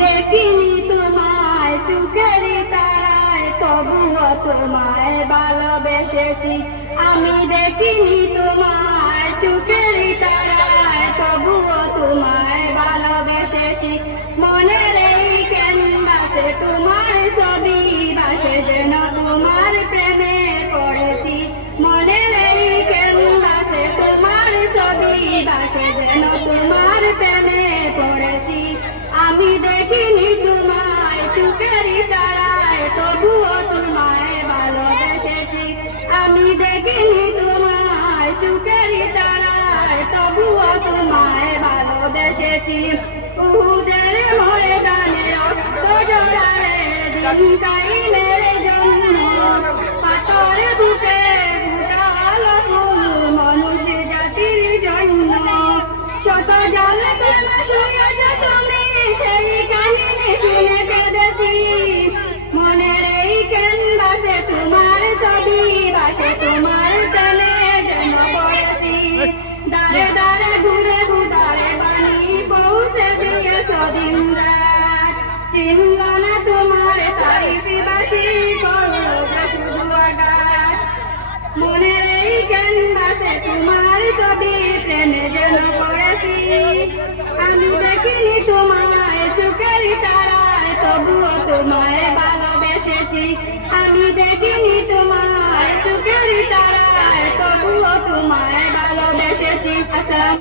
দেখিনি তোমায় চোখের তারায়, তবুও তোমায় ভালোবেসেছি। আমি দেখিনি তোমায় চোখের তারায়, তবুও তোমায় ভালোবেসেছি। মনের এই ক্যানভাসে তোমার ছবি ভাসে, যেন তোমার প্রেমে পড়েছি। মনের এই ক্যানভাসে তোমার ছবি ভাসে, যেন তোমার প্রেমে পড়েছি। আমি দেখিনি তোমায় চোখের তারায়, তবুও তোমায় ভালোবেসেছি। আমি দেখিনি তোমায় চোখের তারায়, তবুও তোমায় ভালোবেসেছি। উহুদের ময়দানে রক্ত ঝরায় দিন কাইমের জন্য, পাথর বুকে ফুটালো ফুল মানুষ জাতির জন্য। শত যন্ত্রণা শুয়েছ তুমি, সেই কাহিনী শুনে কেঁদেছি। মনের এই ক্যানভাসে তোমার ছবি ভাসে, তোমার প্রেমে যেন পড়েছি। দাঁড়ে দাঁড়ে ঘুরে ঘুরে বাণী পৌঁছে দিয়েছ দিন রাত। চিনল না তোমার তারিফবাসী, করল শুধু আঘাত। মনের এই ক্যানভাসে তোমার ছবি প্রেমে যেন পড়েছি। আমি দেখিনি তোমায় চোখের তারায়, তবুও তোমায় ভালোবেসেছি। আমি দেখিনি তোমায় চোখের তারায়, তবুও তোমায় ভালোবেসেছি। আসসালাম।